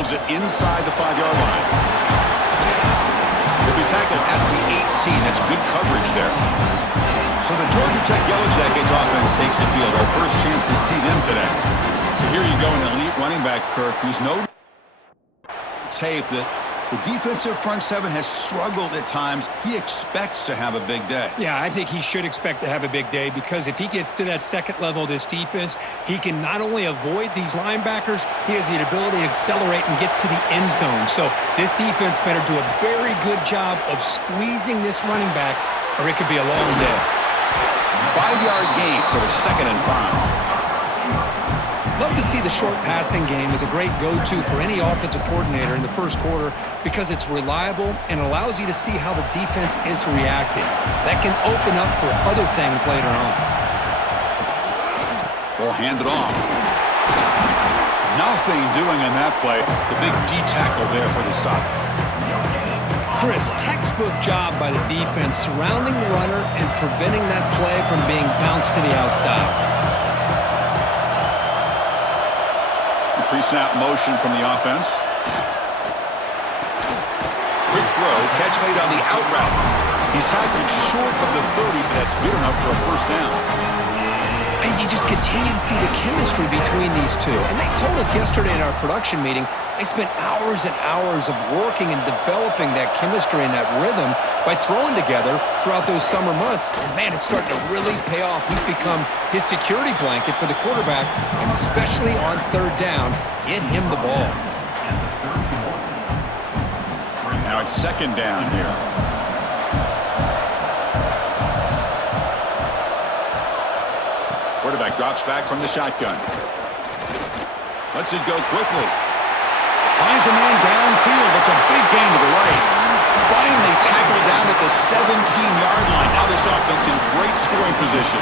Fields it inside the 5-yard line. He'll be tackled at the 18. That's good coverage there. So the Georgia Tech Yellow Jackets offense takes the field. Our first chance to see them today. So here you go, an elite running back, Kirk, who's no tape that the defensive front seven has struggled at times. He expects to have a big day. Yeah, I think he should expect to have a big day because if he gets to that second level of this defense, he can not only avoid these linebackers, he has the ability to accelerate and get to the end zone. So this defense better do a very good job of squeezing this running back or it could be a long day. 5-yard gain, so it's 2nd and 5. Love to see the short passing game as a great go-to for any offensive coordinator in the first quarter because it's reliable and allows you to see how the defense is reacting. That can open up for other things later on. Ball handed off. Nothing doing in that play. The big D tackle there for the stop. Chris, textbook job by the defense surrounding the runner and preventing that play from being bounced to the outside. Pre-snap motion from the offense. Quick throw, catch made on the out route. He's tackled short of the 30, but that's good enough for a first down. And you just continue to see the chemistry between these two. And they told us yesterday in our production meeting, they spent hours and hours of working and developing that chemistry and that rhythm by throwing together throughout those summer months. And, man, it's starting to really pay off. He's become his security blanket for the quarterback, and especially on third down, get him the ball. Now it's 2nd down here. Quarterback drops back from the shotgun. Lets it go quickly. Finds a man downfield. It's a big gain to the right. Finally tackled down at the 17-yard line. Now this offense in great scoring position.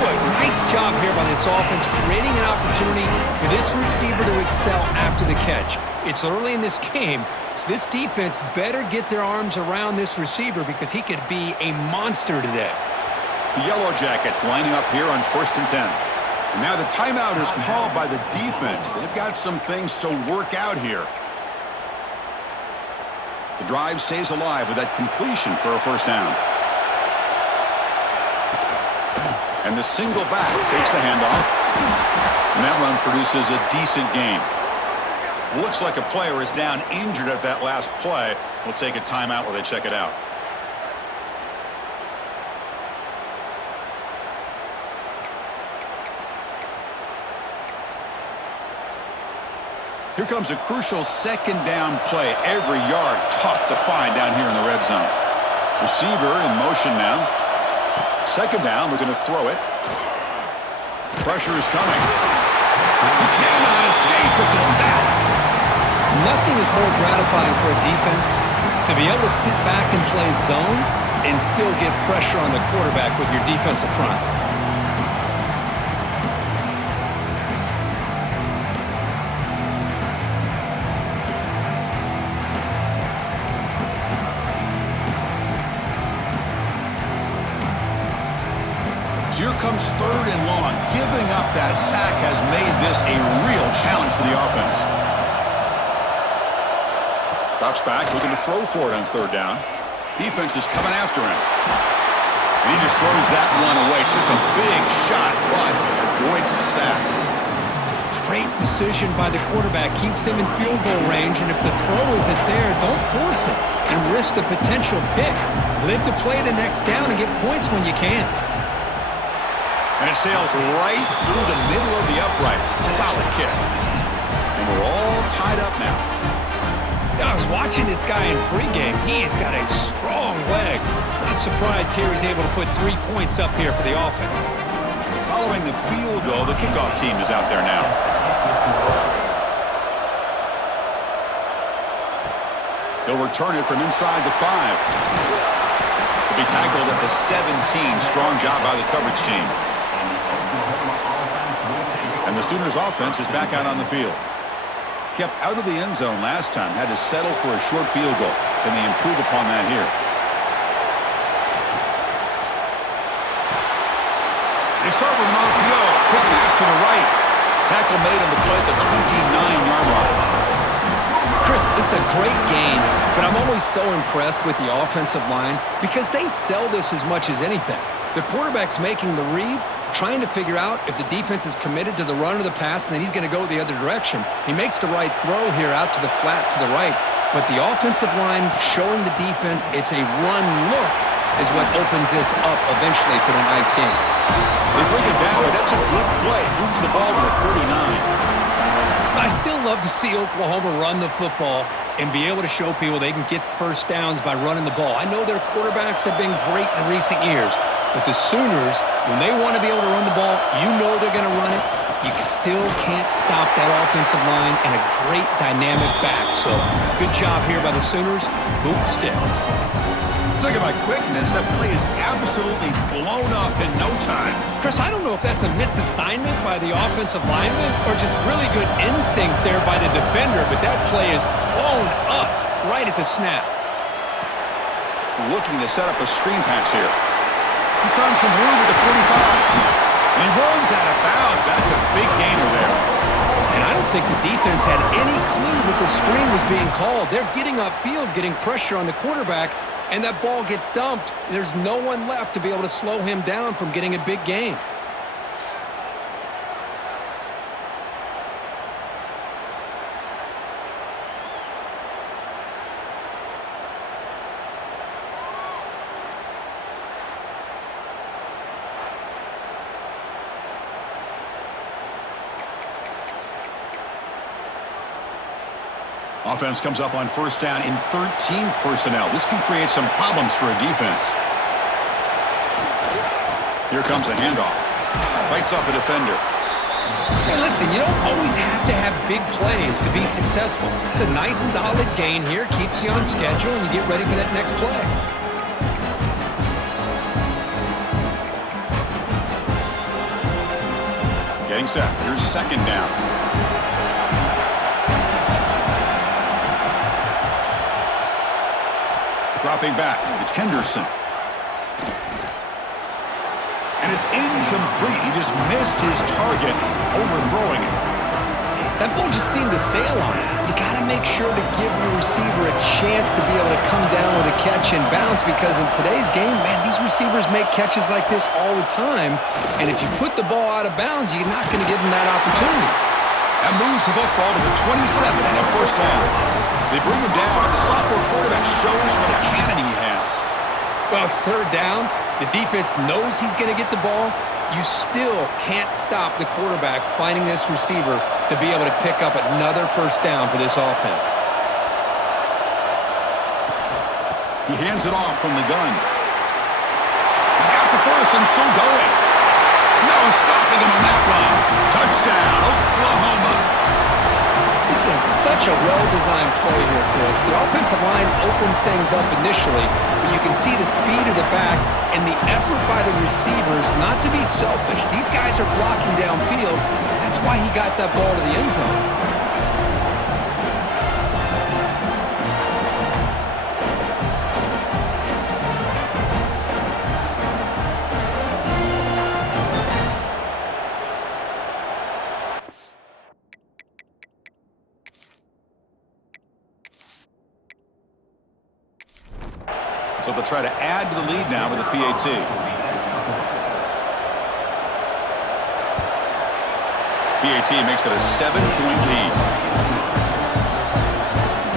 Boy, nice job here by this offense, creating an opportunity for this receiver to excel after the catch. It's early in this game, so this defense better get their arms around this receiver because he could be a monster today. The Yellow Jackets lining up here on 1st and 10. And now the timeout is called by the defense. They've got some things to work out here. The drive stays alive with that completion for a first down. And the single back takes the handoff. And that run produces a decent gain. Looks like a player is down injured at that last play. We'll take a timeout while they check it out. Here comes a crucial 2nd down play. Every yard tough to find down here in the red zone. Receiver in motion now. 2nd down, we're going to throw it. Pressure is coming. He cannot escape. It's a sack. Nothing is more gratifying for a defense to be able to sit back and play zone and still get pressure on the quarterback with your defensive front. So here comes 3rd and long. Giving up that sack has made this a real challenge for the offense. Drops back, looking to throw for it on 3rd down. Defense is coming after him. And he just throws that one away. Took a big shot, but avoids the sack. Great decision by the quarterback. Keeps him in field goal range, and if the throw isn't there, don't force it and risk a potential pick. Live to play the next down and get points when you can. And it sails right through the middle of the uprights. Solid kick. And we're all tied up now. I was watching this guy in pregame. He has got a strong leg. Not surprised here he's able to put 3 points up here for the offense. Following the field goal, the kickoff team is out there now. He'll return it from inside the 5. He'll be tackled at the 17. Strong job by the coverage team. And the Sooners offense is back out on the field. Kept out of the end zone last time. Had to settle for a short field goal. Can they improve upon that here? They start with an RPO. Quick pass to the right. Tackle made on the play at the 29-yard line. Chris, this is a great game, but I'm always so impressed with the offensive line because they sell this as much as anything. The quarterback's making the read, trying to figure out if the defense is committed to the run or the pass, and then he's going to go the other direction. He makes the right throw here out to the flat to the right, but the offensive line showing the defense it's a run look is what opens this up eventually for the nice game. They bring him down, but that's a good play. Moves the ball to the 39. I still love to see Oklahoma run the football and be able to show people they can get first downs by running the ball. I know their quarterbacks have been great in recent years, but the Sooners, when they want to be able to run the ball, you know they're going to run it. You still can't stop that offensive line and a great dynamic back. So good job here by the Sooners. Move the sticks. Look at my quickness. That play is absolutely blown up in no time. Chris, I don't know if that's a misassignment by the offensive lineman or just really good instincts there by the defender, but that play is blown up right at the snap. Looking to set up a screen pass here. He's found some room at the 45. And he runs out of bounds. That's a big gainer there. And I don't think the defense had any clue that the screen was being called. They're getting upfield, getting pressure on the quarterback, and that ball gets dumped. There's no one left to be able to slow him down from getting a big gain. Offense comes up on first down in 13 personnel. This can create some problems for a defense. Here comes a handoff. Bites off a defender. Hey, listen, you don't always have to have big plays to be successful. It's a nice, solid gain here. Keeps you on schedule, and you get ready for that next play. Getting set. Here's second down. Dropping back, it's Henderson. And it's incomplete. He just missed his target, overthrowing it. That ball just seemed to sail on it. You got to make sure to give your receiver a chance to be able to come down with a catch and bounce, because in today's game, man, these receivers make catches like this all the time. And if you put the ball out of bounds, you're not going to give them that opportunity. That moves the football to the 27 and a first down. They bring him down, and the sophomore quarterback shows what a cannon he has. Well, it's third down. The defense knows he's going to get the ball. You still can't stop the quarterback finding this receiver to be able to pick up another first down for this offense. He hands it off from the gun. He's got the first and still going. No stopping him on that run. Touchdown, Oklahoma. This is such a well-designed play here, Chris. The offensive line opens things up initially, but you can see the speed of the back and the effort by the receivers not to be selfish. These guys are blocking downfield. That's why he got that ball to the end zone. So they'll try to add to the lead now with a PAT. PAT makes it a 7-point lead.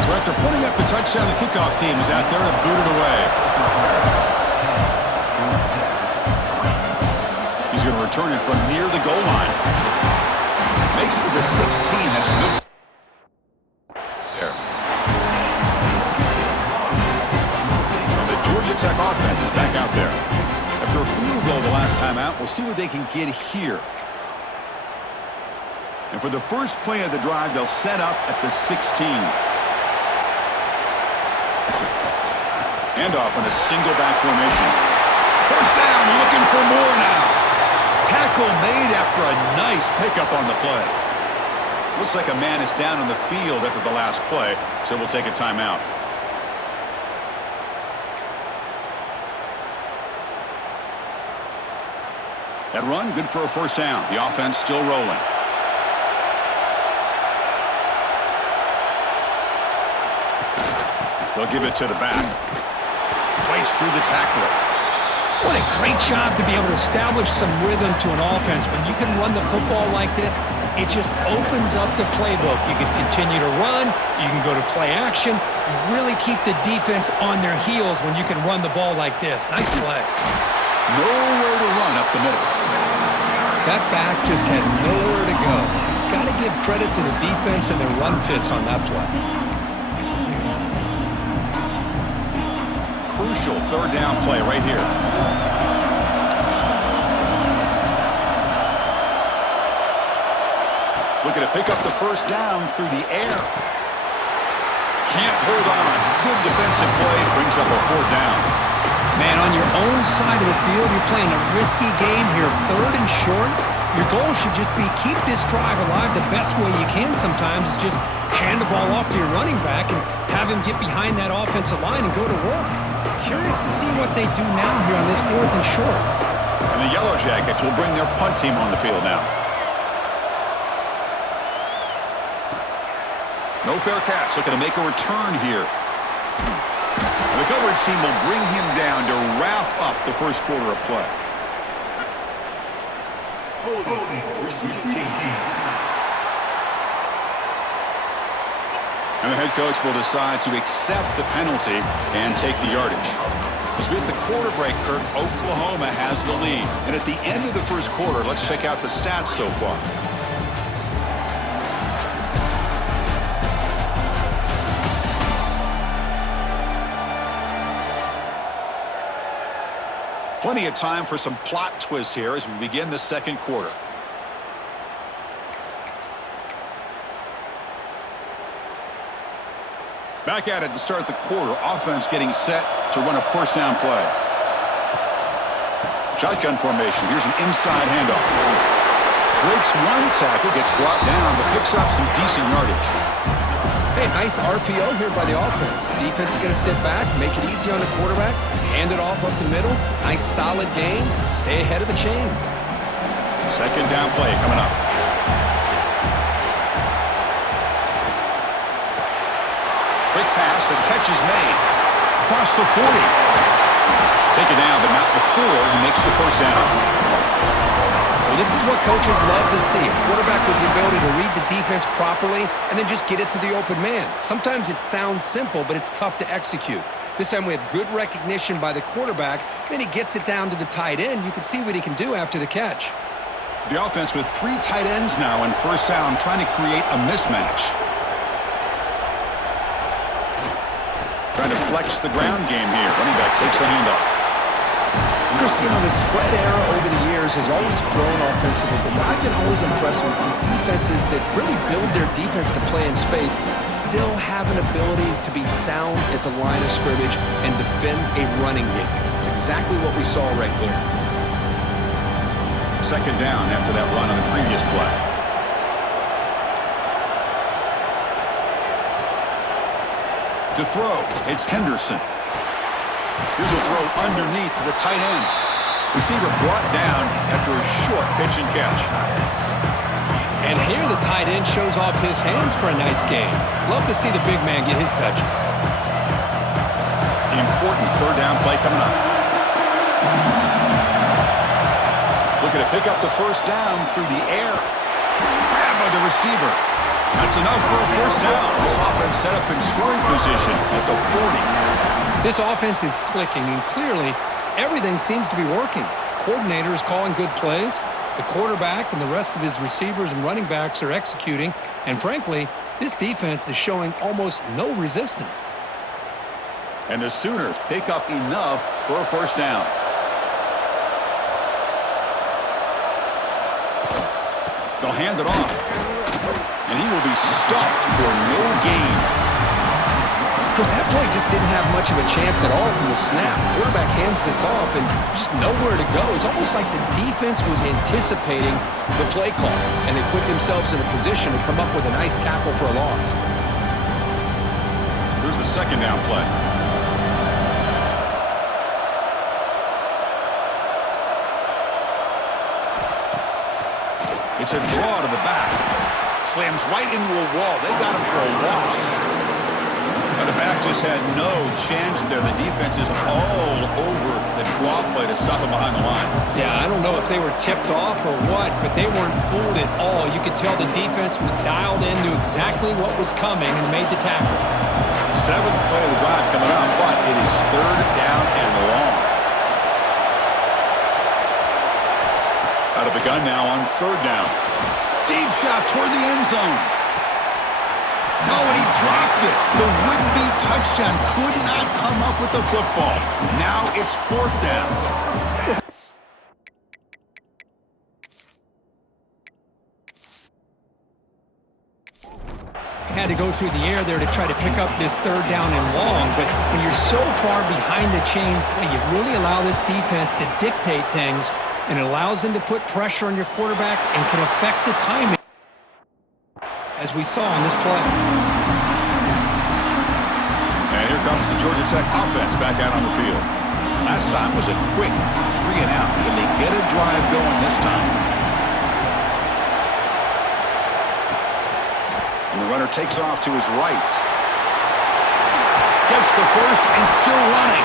So after putting up the touchdown, the kickoff team is out there to boot it away. He's going to return it from near the goal line. Makes it to the 16. That's good. There. Georgia Tech offense is back out there. After a field goal the last time out, we'll see what they can get here. And for the first play of the drive, they'll set up at the 16. Handoff on a single back formation. First down, looking for more now. Tackle made after a nice pickup on the play. Looks like a man is down on the field after the last play, so we'll take a timeout. That run, good for a first down. The offense still rolling. They'll give it to the back. Fights through the tackler. What a great job to be able to establish some rhythm to an offense. When you can run the football like this, it just opens up the playbook. You can continue to run. You can go to play action. You really keep the defense on their heels when you can run the ball like this. Nice play. Nowhere to run up the middle. That back just had nowhere to go. Got to give credit to the defense and their run fits on that play. Crucial third down play right here. Looking to pick up the first down through the air. Can't hold on. Good defensive play. Brings up a fourth down. Man, on your own side of the field, you're playing a risky game here, third and short. Your goal should just be keep this drive alive the best way you can sometimes is just hand the ball off to your running back and have him get behind that offensive line and go to work. Curious to see what they do now here on this fourth and short. And the Yellow Jackets will bring their punt team on the field now. No fair catch. Looking to make a return here. And the coverage team will bring him down to wrap up the first quarter of play. And the head coach will decide to accept the penalty and take the yardage. As we hit the quarter break, Kirk, Oklahoma has the lead. And at the end of the first quarter, let's check out the stats so far. Plenty of time for some plot twists here as we begin the second quarter. Back at it to start the quarter. Offense getting set to run a first down play. Shotgun formation. Here's an inside handoff. Breaks one tackle, gets brought down, but picks up some decent yardage. Hey, nice RPO here by the offense. Defense is going to sit back, make it easy on the quarterback, hand it off up the middle. Nice solid game. Stay ahead of the chains. Second down play coming up. Quick pass, the catch is made. Across the 40. Taken down, but not before he makes the first down. Well, this is what coaches love to see. A quarterback with the ability to read the defense properly and then just get it to the open man. Sometimes it sounds simple, but it's tough to execute. This time we have good recognition by the quarterback. Then he gets it down to the tight end. You can see what he can do after the catch. The offense with 3 tight ends now in first down, trying to create a mismatch. Trying to flex the ground game here. Running back takes the handoff. Chris, you know, the spread era over the years has always grown offensively, but what I've been always impressed with defenses that really build their defense to play in space still have an ability to be sound at the line of scrimmage and defend a running game. It's exactly what we saw right there. Second down after that run on the previous play. To throw, it's Henderson. Here's a throw underneath to the tight end. Receiver brought down after a short pitch and catch. And here the tight end shows off his hands for a nice game. Love to see the big man get his touches. Important third down play coming up. Looking to pick up the first down through the air. Grabbed by the receiver. That's enough for a first down. This offense set up in scoring position at the 40. This offense is clicking, and clearly everything seems to be working. The coordinator is calling good plays. The quarterback and the rest of his receivers and running backs are executing. And frankly, this defense is showing almost no resistance. And the Sooners pick up enough for a first down. They'll hand it off. And he will be stuffed for no gain. Chris, that play just didn't have much of a chance at all from the snap. Quarterback hands this off and just nowhere to go. It's almost like the defense was anticipating the play call, and they put themselves in a position to come up with a nice tackle for a loss. Here's the second down play. It's a draw to the back. Slams right into a wall. They got him for a loss. And the back just had no chance there. The defense is all over the draw play to stop him behind the line. Yeah, I don't know if they were tipped off or what, but they weren't fooled at all. You could tell the defense was dialed in, knew exactly what was coming, and made the tackle. 7th play of the drive coming up, but it is 3rd down and long. Out of the gun now on 3rd down. Deep shot toward the end zone. No, and he dropped it. The would-be touchdown could not come up with the football. Now it's 4th down. Had to go through the air there to try to pick up this 3rd down and long, but when you're so far behind the chains, you really allow this defense to dictate things, and it allows them to put pressure on your quarterback and can affect the timing, as we saw on this play. And here comes the Georgia Tech offense back out on the field. Last time was a quick 3 and out. Can they get a drive going this time? And the runner takes off to his right. Gets the first and still running.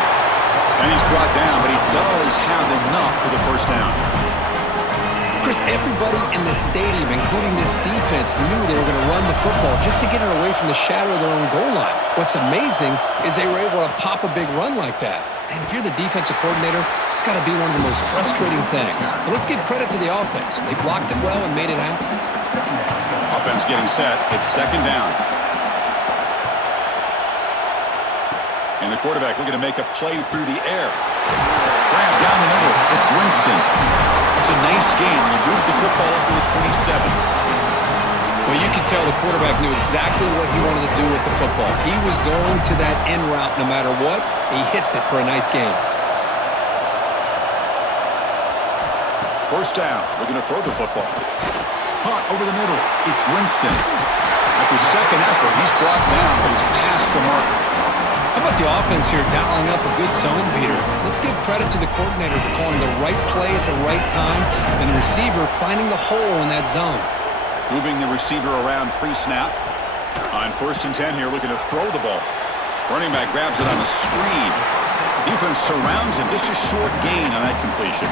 And he's brought down, but he does have enough for the 1st down. Chris, everybody in the stadium, including this defense, knew they were going to run the football just to get it away from the shadow of their own goal line. What's amazing is they were able to pop a big run like that. And if you're the defensive coordinator, it's got to be one of the most frustrating things. But let's give credit to the offense. They blocked it well and made it happen. Offense getting set. It's 2nd down. And the quarterback looking to make a play through the air. Grab down the middle. It's Winston. It's a nice game. He moved the football up to the 27. Well, you could tell the quarterback knew exactly what he wanted to do with the football. He was going to that end route no matter what. He hits it for a nice game. 1st down. Looking to throw the football. Caught over the middle. It's Winston. After 2nd effort, he's brought down, but he's past the marker. How about the offense here dialing up a good zone beater? Let's give credit to the coordinator for calling the right play at the right time and the receiver finding the hole in that zone. Moving the receiver around pre-snap. On 1st and 10 here, looking to throw the ball. Running back grabs it on the screen. Defense surrounds him. Just a short gain on that completion.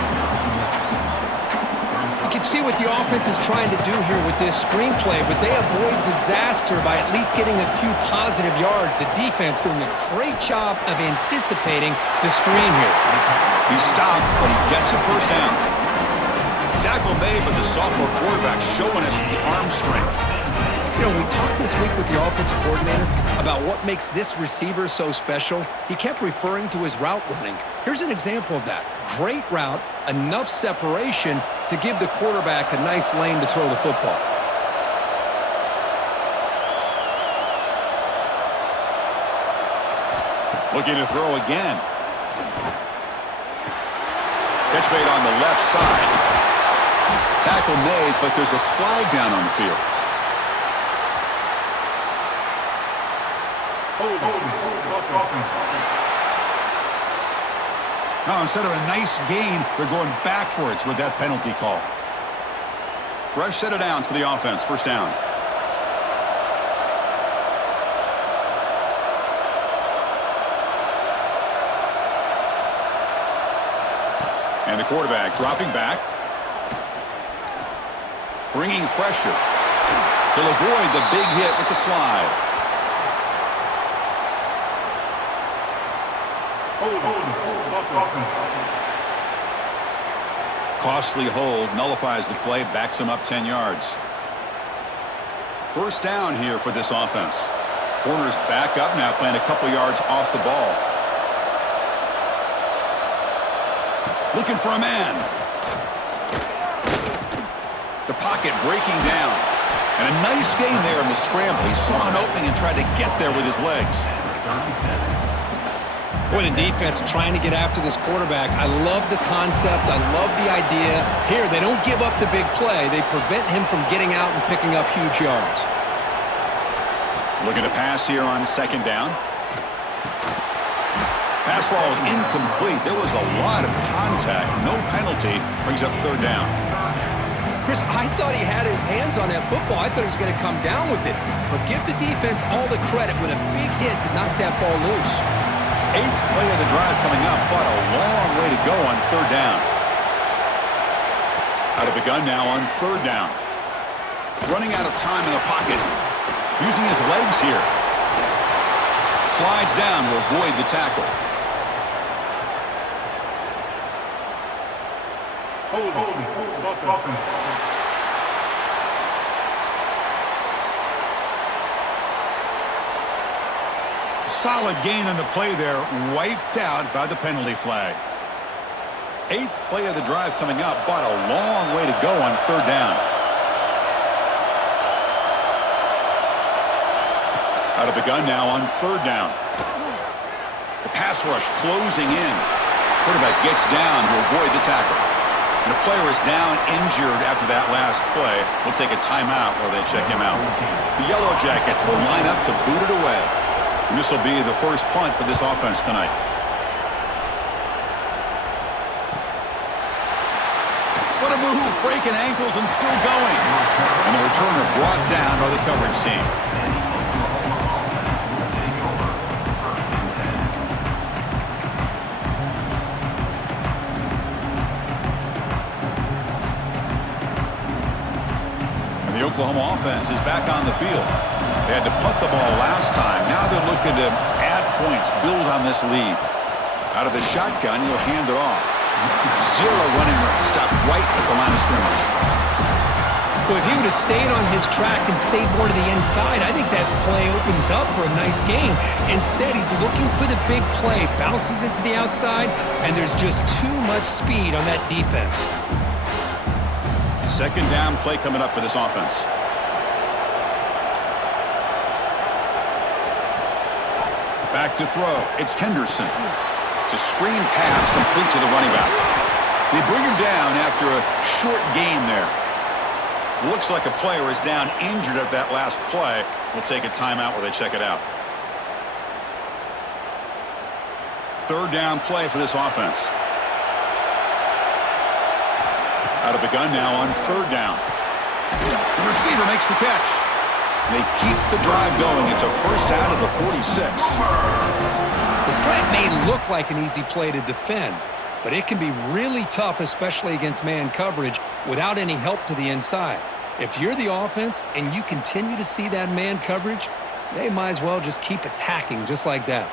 You can see what the offense is trying to do here with this screenplay, but they avoid disaster by at least getting a few positive yards. The defense doing a great job of anticipating the screen here. He stopped, but he gets a 1st down. Tackle made, but the sophomore quarterback showing us the arm strength. You know, we talked this week with the offensive coordinator about what makes this receiver so special. He kept referring to his route running. Here's an example of that. Great route, enough separation to give the quarterback a nice lane to throw the football. Looking to throw again. Catch made on the left side. Tackle made, but there's a flag down on the field. Now, instead of a nice gain, they're going backwards with that penalty call. Fresh set of downs for the offense. 1st down. And the quarterback dropping back. Bringing pressure. He'll avoid the big hit with the slide. Costly hold, nullifies the play, backs him up 10 yards. 1st down here for this offense. Corners back up now, playing a couple yards off the ball. Looking for a man. The pocket breaking down. And a nice gain there in the scramble. He saw an opening and tried to get there with his legs. Boy, the defense trying to get after this quarterback. I love the concept. I love the idea. Here, they don't give up the big play. They prevent him from getting out and picking up huge yards. Looking to pass here on 2nd down. Pass ball is incomplete. There was a lot of contact. No penalty. Brings up 3rd down. Chris, I thought he had his hands on that football. I thought he was going to come down with it. But give the defense all the credit with a big hit to knock that ball loose. 8th play of the drive coming up, but a long way to go on 3rd down. Out of the gun now on 3rd down. Running out of time in the pocket. Using his legs here. Slides down to avoid the tackle. Solid gain on the play there, wiped out by the penalty flag. 8th play of the drive coming up, but a long way to go on 3rd down. Out of the gun now on 3rd down. The pass rush closing in. Quarterback gets down to avoid the tackle. And the player is down injured after that last play. We'll take a timeout while they check him out. The Yellow Jackets will line up to boot it away. And this will be the first punt for this offense tonight. What a move, breaking ankles and still going. And the returner brought down by the coverage team. The Oklahoma offense is back on the field. They had to punt the ball last time. Now they're looking to add points, build on this lead. Out of the shotgun, he'll hand it off. 0 running room. Stopped right at the line of scrimmage. Well, if he would have stayed on his track and stayed more to the inside, I think that play opens up for a nice game. Instead, he's looking for the big play, bounces it to the outside, and there's just too much speed on that defense. 2nd down play coming up for this offense. Back to throw. It's Henderson. It's a screen pass complete to the running back. They bring him down after a short gain there. Looks like a player is down injured at that last play. We'll take a timeout while they check it out. 3rd down play for this offense. Out of the gun now on 3rd down. The receiver makes the catch. They keep the drive going. It's a first down of the 46. The slant may look like an easy play to defend, but it can be really tough, especially against man coverage, without any help to the inside. If you're the offense and you continue to see that man coverage, they might as well just keep attacking just like that.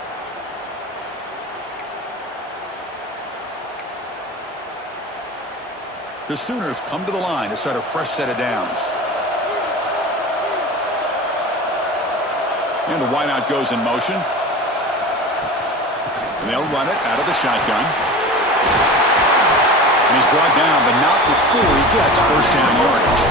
The Sooners come to the line to start a fresh set of downs. And the wideout goes in motion. And they'll run it out of the shotgun. And he's brought down, but not before he gets first down yardage.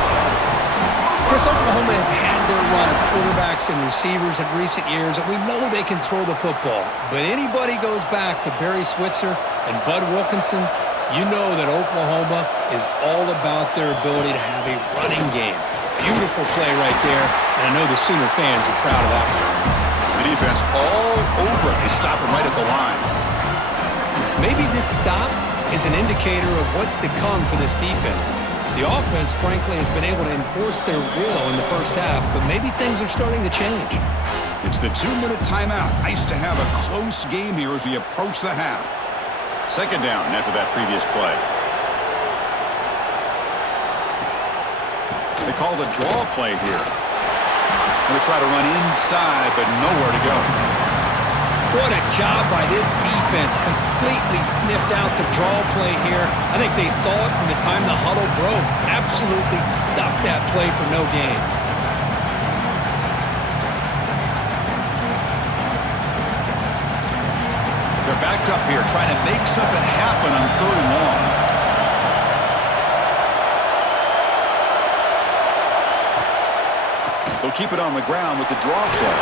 Chris, Oklahoma has had their run of quarterbacks and receivers in recent years, and we know they can throw the football. But anybody goes back to Barry Switzer and Bud Wilkinson, you know that Oklahoma is all about their ability to have a running game. Beautiful play right there, and I know the Sooner fans are proud of that one. The defense all over it. They stop him right at the line. Maybe this stop is an indicator of what's to come for this defense. The offense, frankly, has been able to enforce their will in the first half, but maybe things are starting to change. It's the 2-minute timeout. Nice to have a close game here as we approach the half. 2nd down after that previous play. They call the draw play here. They try to run inside, but nowhere to go. What a job by this defense. Completely sniffed out the draw play here. I think they saw it from the time the huddle broke. Absolutely stuffed that play for no gain. They're backed up here, trying to make something happen on 3rd and long. They'll keep it on the ground with the draw play.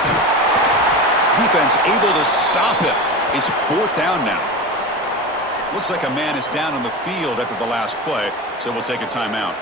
Defense able to stop it. It's 4th down now. Looks like a man is down on the field after the last play, so we'll take a timeout.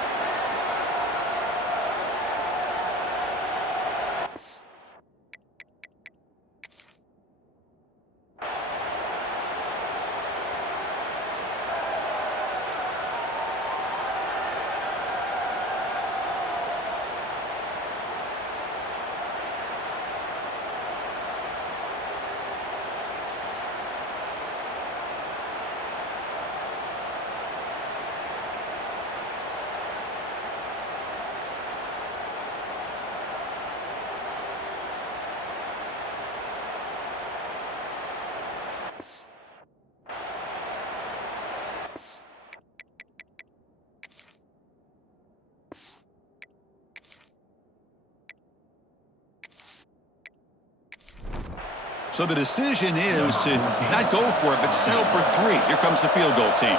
So the decision is to not go for it, but settle for 3. Here comes the field goal team.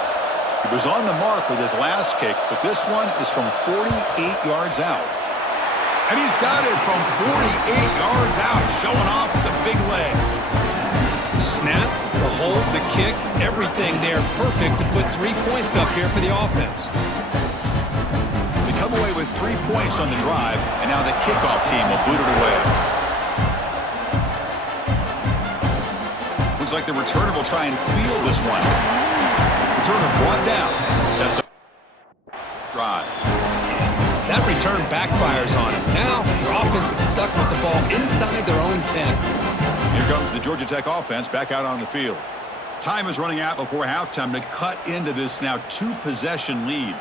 He was on the mark with his last kick, but this one is from 48 yards out. And he's got it from 48 yards out, showing off the big leg. Snap, the hold, the kick, everything there perfect to put 3 points up here for the offense. They come away with 3 points on the drive, and now the kickoff team will boot it away. Looks like the returner will try and field this one. Returner brought down. Sets up drive. That return backfires on him. Now your offense is stuck with the ball inside their own 10. Here comes the Georgia Tech offense back out on the field. Time is running out before halftime to cut into this now 2-possession lead.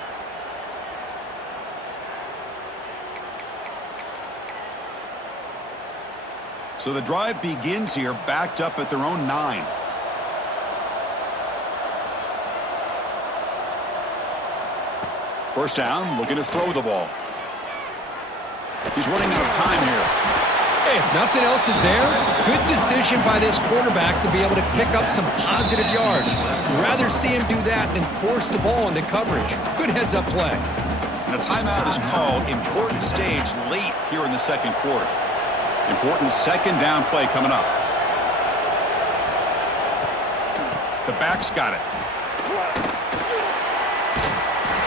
So the drive begins here, backed up at their own 9. First down, looking to throw the ball. He's running out of time here. Hey, if nothing else is there, good decision by this quarterback to be able to pick up some positive yards. Rather see him do that than force the ball into coverage. Good heads-up play. And a timeout is called. Important stage late here in the second quarter. Important second down play coming up. The back's got it.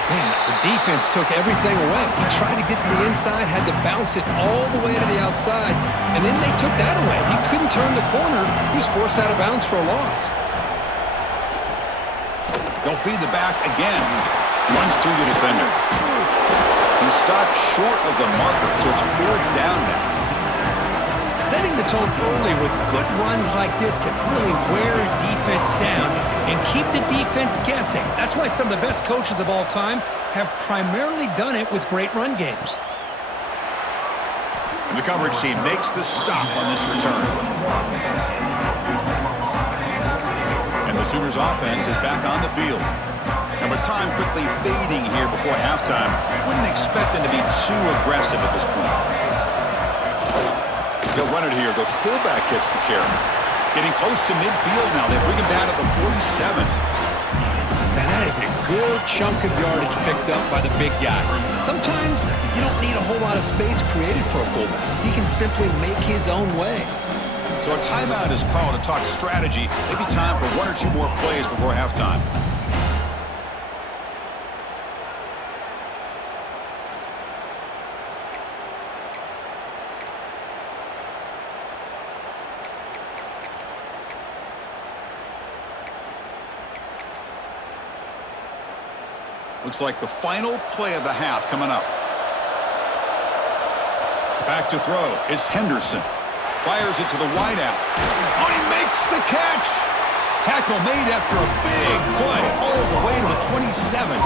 Man, the defense took everything away. He tried to get to the inside, had to bounce it all the way to the outside, and then they took that away. He couldn't turn the corner. He was forced out of bounds for a loss. They'll feed the back again. Runs through the defender. He stopped short of the marker, so it's 4th down now. Setting the tone early with good runs like this can really wear a defense down and keep the defense guessing. That's why some of the best coaches of all time have primarily done it with great run games. And the coverage team makes the stop on this return. And the Sooners offense is back on the field. And with time quickly fading here before halftime, wouldn't expect them to be too aggressive at this point. They'll run it here. The fullback gets the carry. Getting close to midfield now. They bring him down at the 47. Man, that is a good chunk of yardage picked up by the big guy. Sometimes you don't need a whole lot of space created for a fullback. He can simply make his own way. So a timeout is called to talk strategy. Maybe time for 1 or 2 more plays before halftime. Looks like the final play of the half coming up. Back to throw. It's Henderson. Fires it to the wideout. Oh, he makes the catch. Tackle made after a big play all the way to the 27.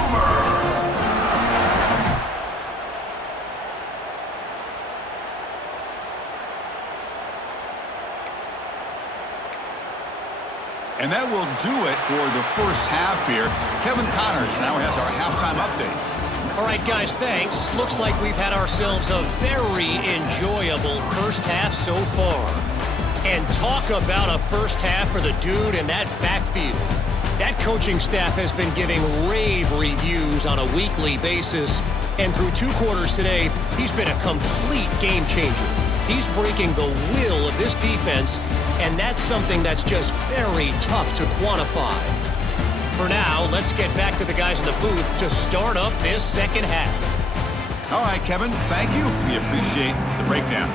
And that will do it for the first half here. Kevin Connors now has our halftime update. All right, guys, thanks. Looks like we've had ourselves a very enjoyable first half so far. And talk about a first half for the dude in that backfield. That coaching staff has been giving rave reviews on a weekly basis. And through 2 quarters today, he's been a complete game changer. He's breaking the will of this defense, and that's something that's just very tough to quantify. For now, let's get back to the guys in the booth to start up this second half. All right, Kevin, thank you. We appreciate the breakdown.